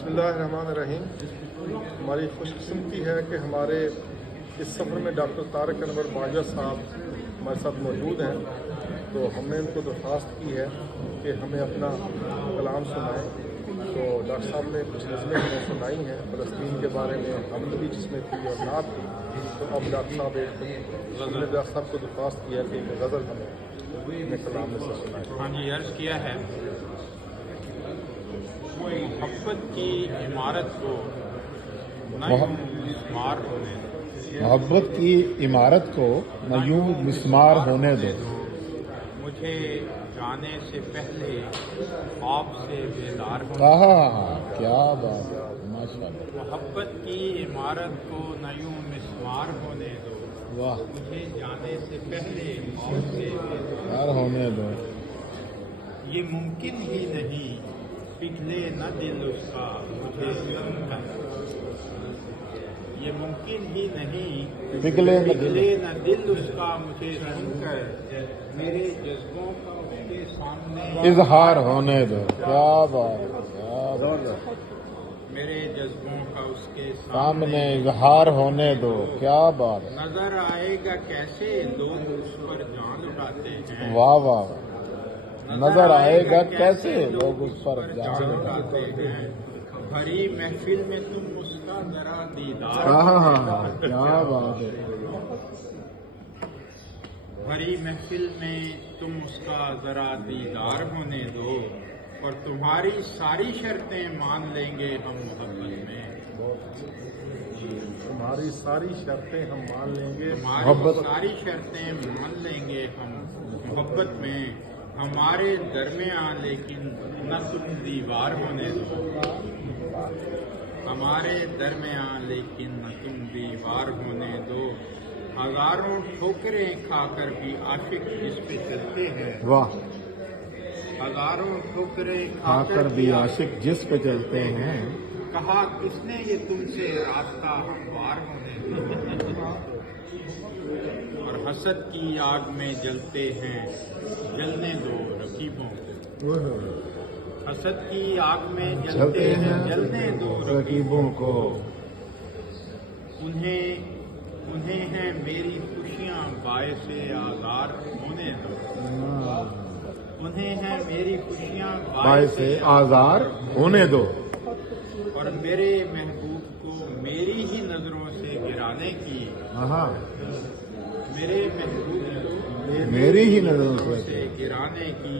बिस्मिल्लाहिर्रहमानिर्रहीम। हमारी खुशकिस्मती है कि हमारे इस सफ़र में डॉक्टर तारिक अनवर बाजवा साहब हमारे साथ मौजूद हैं। तो हमने उनको दरख्वास्त की है कि हमें अपना कलाम सुनाएं। तो डॉक्टर साहब ने कुछ नज़में हमें सुनाई हैं फ़लस्तीन के बारे में, हमद भी जिसमें थी और नात थी। तो अब डॉक्टर साहब को दरख्वास्त किया कि एक गज़ल हमें अपने कलाम में से सुनाएं। हाँ जी, अर्ज़ किया है मोहब्बत की इमारत को न यूं मिस्मार होने दो। मोहब्बत की इमारत को न यूं मिस्मार होने दो। मुझे जाने से पहले आपसे बेदार होने दो। क्या बात है, माशाअल्लाह। मोहब्बत की इमारत को न यूं मिस्मार होने दो। वाह। मुझे जाने से पहले आपसे बेदार होने दो। ये मुमकिन ही नहीं पिघले न दिल उसका मुझे सुनकर। ये मुमकिन ही नहीं पिघले न दिल उसका मुझे सुनकर। मेरे जज्बों का उसके सामने इजहार होने दो। क्या बात है, क्या बात है। मेरे जज्बों का उसके सामने इजहार होने दो। क्या बात है। नजर आएगा कैसे लोग उस पर जान उड़ाते हैं। वाह वाह। नजर आएगा कैसे लोग उस पर जान उड़ाते हैं। भरी महफिल में तुम उसका जरा दीदार। क्या बात है। भरी महफिल में तुम उसका जरा दीदार होने दो और तुम्हारी सारी शर्तें मान लेंगे हम मोहब्बत में। तुम्हारी सारी शर्तें हम मान लेंगे, हमारी सारी शर्तें मान लेंगे हम मोहब्बत में। हमारे दरमियान लेकिन न तुम दीवार होने दो। हमारे दरमियान लेकिन न तुम दीवार होने दो। हजारों ठोकरें खाकर भी आशिक जिस पे चलते हैं। वाह। हजारों ठोकरें खाकर भी आशिक जिस पे चलते हैं। कहा किसने ये तुमसे रास्ता हमवार होने दो। और हसद की आग में जलते हैं, जलने दो रकीबों को। हसद की आग में जलते हैं, जलने दो रकीबों को। उन्हें हैं मेरी खुशियाँ बायसे आज़ार होने दो। उन्हें हैं मेरी खुशियाँ बायसे आज़ार होने दो। और मेरे महबूब को मेरी ही नजरों से गिराने की। मेरे महबूब को मेरी ही नजरों से गिराने की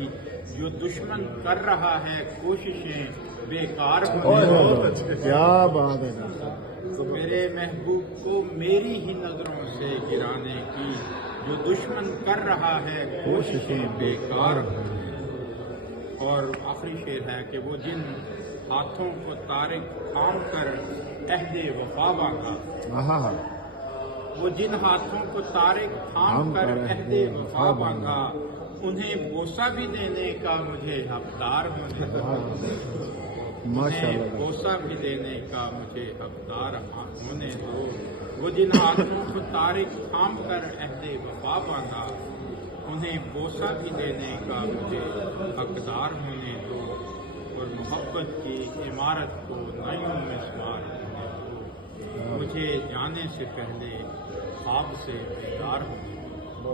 जो दुश्मन कर रहा है कोशिशें बेकार होने दो। क्या बात है। मेरे महबूब को मेरी ही नजरों से गिराने की जो दुश्मन कर रहा है कोशिशें बेकार होने दो। और आखिरी शेर है कि वो जिन हाथों को तारिक थाम कर अहदे वफा बांधा। वो जिन हाथों को तारिक थाम कर अहदे वफा बांधा। उन्हें बोसा भी देने का मुझे हकदार होने दो। उन्हें बोसा भी देने का मुझे हकदार होने दो। वो जिन हाथों को तारिक थाम कर अहदे वफा बांधा। उन्हें बोसा भी देने का मुझे हकदार होने दो। और मोहब्बत की इमारत को न यूं मिस्मार होने दो। मुझे जाने से पहले ख्वाब से बेदार होने दो।